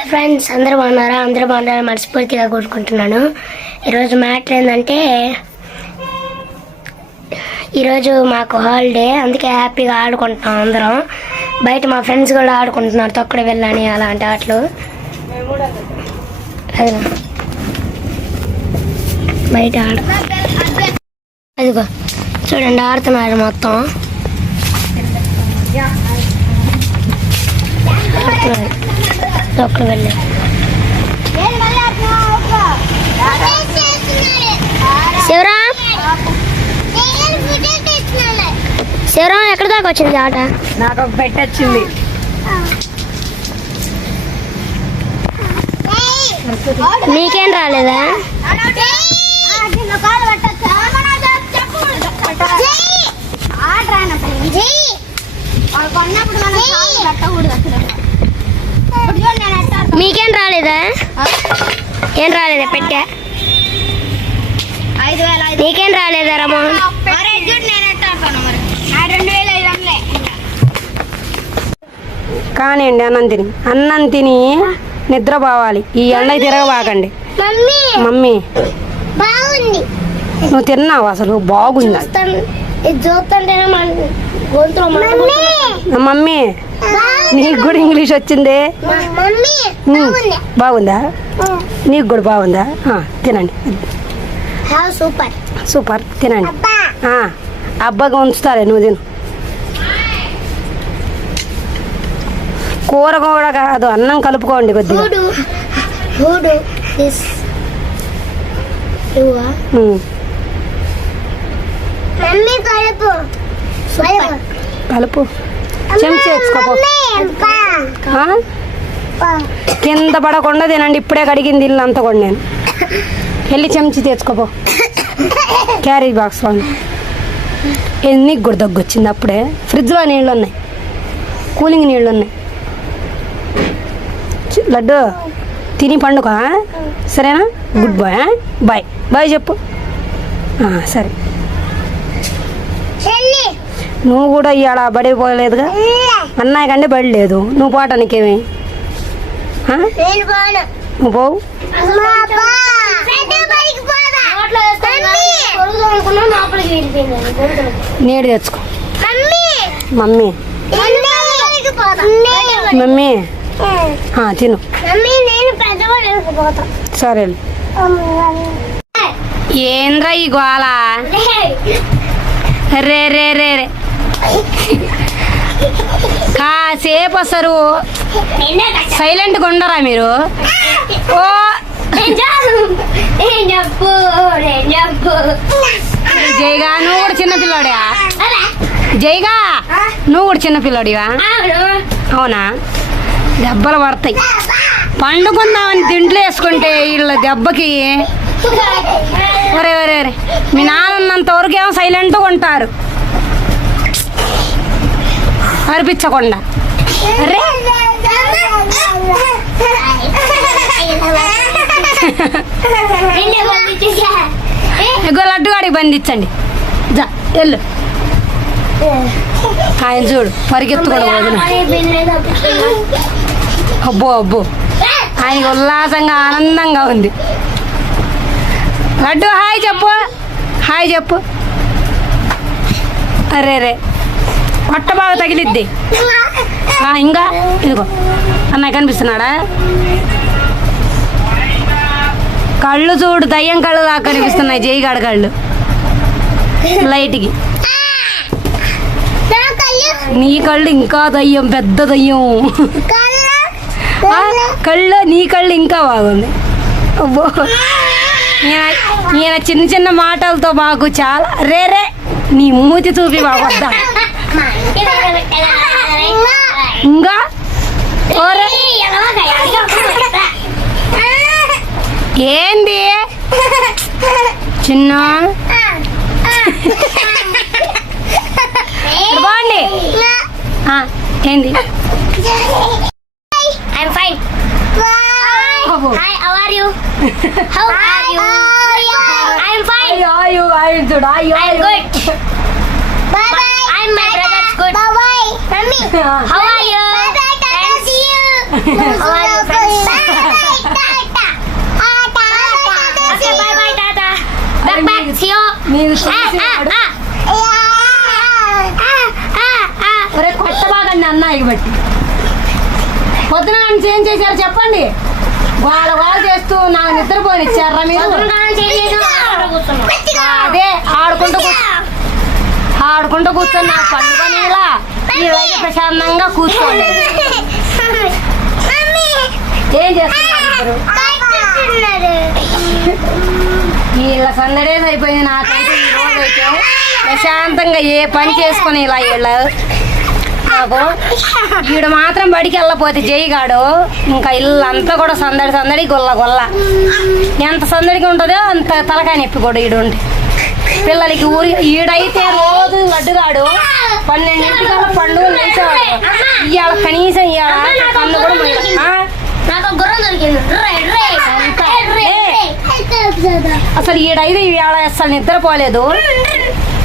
Hi friends అందరూ బాగున్నారా? అందరూ బాగున్నారా? మనస్ఫూర్తిగా కోరుకుంటున్నాను. ఈరోజు మ్యాటర్ ఏంటంటే ఈరోజు మాకు హాలిడే అందుకే హ్యాపీగా ఆడుకుంటున్నాం అందరం. బయట మా ఫ్రెండ్స్ కూడా ఆడుకుంటున్నారు తొక్కడ వెళ్ళని అలాంటి ఆటలు. బయట ఆడు. అదిగో. చూడండి ఆడుతున్నారు మొత్తం. ఆడుతున్నారు. తొక్కడ వెళ్ళి. శివరాం? శివరాం ఎక్కడ దాకా వచ్చింది ఆట? నాకు ఒక పెట్టొచ్చింది నీకేం రాలేదా? మీకేం రాలేదా? ఏం రాలేదా పెట్టా? నీకేం రాలేదా కానివ్వండి అన్నం తిని. అన్నం తిని నిద్రపోవాలి ఈ ఎండ తిరగబాకండి మమ్మీ. మమ్మీ. బాగుంది. నువ్వు తిన్నావు అసలు? బాగుంది. మమ్మీ! నీకు కూడా ఇంగ్లీష్ వచ్చింది? బాగుందా? నీకు కూడా బాగుందా? తినండి. సూపర్. సూపర్ తినండి. ఆ, అబ్బాగా ఉంచుతారే నువ్వు తిను. కూర కూడా కాదు అన్నం కలుపుకోండి కొద్దిగా. ఇవ్వా? కలుపు చెంచా ఆ? కింద పడకుండా తినండి ఇప్పుడే కడిగింది ఇల్లు అంతా కూడా నేను. వెళ్ళి చెంచి తెచ్చుకోపో. క్యారేజ్ బాక్స్ వాళ్ళు ఎన్ని కూడా దగ్గు వచ్చింది అప్పుడే. ఫ్రిడ్జ్లో నీళ్ళు ఉన్నాయి కూలింగ్ నీళ్ళు ఉన్నాయి చి- లడ్డు. తిని పండుగ సరేనా? Good bye bye. బాయ్ చెప్పు. ఆ, సరే. నువ్వు కూడా ఇవాళ బడి పోలేదుగా? అన్నయ్య కంటే బడి లేదు. నువ్వు పోవటానికేమి? నువ్వు పోవు? నీడు తెచ్చుకో. మమ్మీ! మమ్మీ. తిను. సరే ఏంద్రా ఈ గోళ రే రే రే రే. కాసేపు వస్తారు సైలెంట్గా ఉండరా మీరు? ఓ. జైగా నువ్వు కూడా చిన్నపిల్లాడా జైగా నువ్వు కూడా చిన్నపిల్లాడివా అవునా. దెబ్బలు పడతాయి. పండుకుందామని తింట్లో వేసుకుంటే వీళ్ళ దెబ్బకి ఒరే ఒరే. మీ నాన్న ఉన్నంత వరకు ఏమో సైలెంట్గా ఉంటారు. అరిపించకుండా. అరే లడ్డు అడిగి బంధించండి. జా వెళ్ళు. ఆయన చూడు పరిగెత్తుకోవడం వదిన అబ్బో అబ్బో. ఆయనకి ఉల్లాసంగా ఆనందంగా ఉంది. లడ్డు హాయ్ చెప్పు. హాయ్ చెప్పు. అరే రే. పొట్ట బాగా తగిలిద్ది. ఆ, ఇంకా ఇదిగో అన్నయ్య కనిపిస్తున్నాడా? కళ్ళు చూడు దయ్యం కళ్ళు దాకా కనిపిస్తున్నాయి జైగాడ కళ్ళు. లైట్కి. నీ కళ్ళు ఇంకా దయ్యం పెద్ద దయ్యం. ఆ, కళ్ళు నీ కళ్ళు ఇంకా బాగుంది. అబ్బో. ఈయన ఈయన చిన్న చిన్న మాటలతో మాకు చాలా రే రే నీ మూతి చూపి బాగు వద్దా? ఇంకా ఏంది చిన్న బాగుంది ఏంది I'm fine. అబ్బో. Hi, how are you? How are you? I'm fine. అయ్యో అయ్యో అయ్యో చూడు అయ్యో I'm good. Bye bye. I'm my brother's Good. Bye bye. Mummy. How are you? Bye bye, Tata. See you. How are you, friends? Bye bye, Tata. Okay, bye bye, Tata. Back back. See you. Ah అరే కొత్త బాగండి అన్న ఇగబట్టి పొద్దున నుంచి ఏం చేశారు చెప్పండి వాళ్ళ వాళ్ళు చేస్తూ నా నిద్రపోయినిచ్చారా మీరు అదే ఆడుకుంటూ ఆడుకుంటూ కూర్చొని నాకు ఇలా వీళ్ళైతే ప్రశాంతంగా కూర్చోండి. ఏం చేస్తున్నారు? వీళ్ళ సందడేస్ అయిపోయింది. నాకైతే ఈ రోజు అయితే ప్రశాంతంగా ఏ పని చేసుకొని ఇలా వీళ్ళు నాకు వీడు మాత్రం బడికి వెళ్ళపోతే జైగాడు ఇంకా ఇల్లు అంతా కూడా సందడి సందడి గొల్ల గొల్ల. ఎంత సందడిగా ఉంటుందో అంత తలకాయ నొప్పి కూడా ఈడు ఉండి పిల్లలకి ఊరి ఈడైతే రోజు లడ్డుగాడు పన్నెండింటికల్లా పండుగ లేచేవాడు ఇవాళ కనీసం ఇవాళ కన్ను కూడా రే. అసలు ఈడైతే ఇవాళ అసలు నిద్రపోలేదు.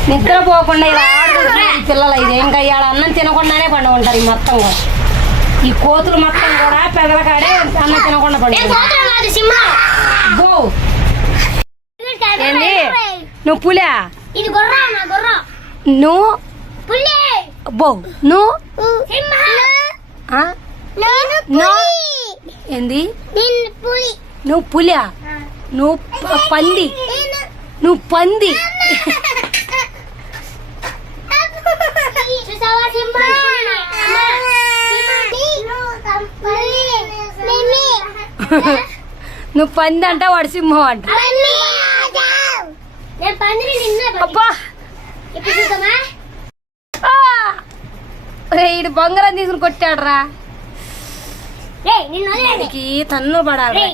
నిద్రపోకుండా ఇలా ఆడుకుంటున్నారు పిల్లలు ఇది ఇంకా ఇవాళ అన్నం తినకుండానే పండుకుంటారు ఈ మొత్తం కూడా. ఈ కోతులు మొత్తం కూడా పెదల కాడే అన్నం తినకుండా నేను పండుకుంటారు కోతులు కాదు సింహం. గో. ఏంది? నువ్వు పులా. ఇది గుర్రం నా గుర్రం. నువ్వు పులి. బో నువ్వు సింహం. ఆ? నేను నో. ఏంది? నేను పులి. నువ్వు పులా. నువ్వు పంది. నువ్వు పంది. నువ్వు పంది అంట వాడు సింహం అంట నేను పందిని నిన్న అబ్బా ఇప్పుడు చూద్దామా రే ఈడు బొంగరం తీసుకుని కొట్టాడు రా రే తన్ను పడాలి.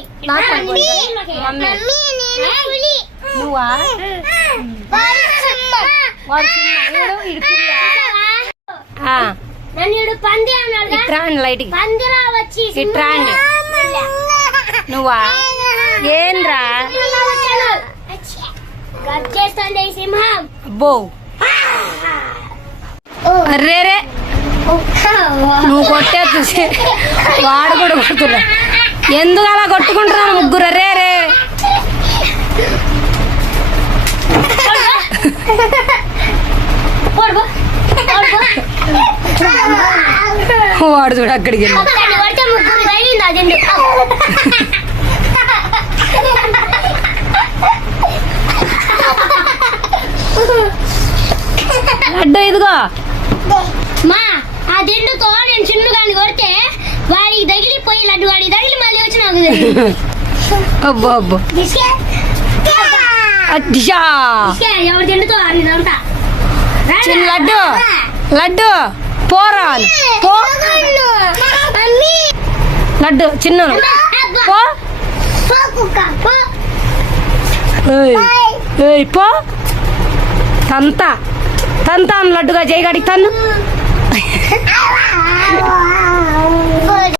నువ్వా? వాడు సింహం. వాడు సింహం ఈడు ఈడు పిల్ల. ఆ, నన్ను ఈడు పంది అన్నాడు ఇట్రా అండి లైట్కి. పందిలా వచ్చి. ఇట్రా అండి నువ్వా? ఏంద్రా? గర్జేస్తుంది ఈ సింహం. అబ్బో. అర్రే రే నువ్వు కొట్టే చూసి వాడు కూడా కొడుతున్నా ఎందుకు అలా కొట్టుకుంటున్నాను ముగ్గురు? రే రే. వాడు చూడు అక్కడికి వెళ్ళి. అడ్డ ఇదిగో. మా ఆ దిండుతో నేను చిన్నుగాని కొడితే వాడికి తగిలిపోయి లడ్డు వాడికి తగిలి మళ్ళీ వచ్చి నాకు. అబ్బో అబ్బో. ఎవరి దిండుతో దొరుకుతా చిన్న లడ్డు. లడ్డు. పోరా పో. లడ్డు చిన్న. పో. పో తంత. తంత లడ్డుగా జయగాడికి తన్ను 啊哈哈哈哈哈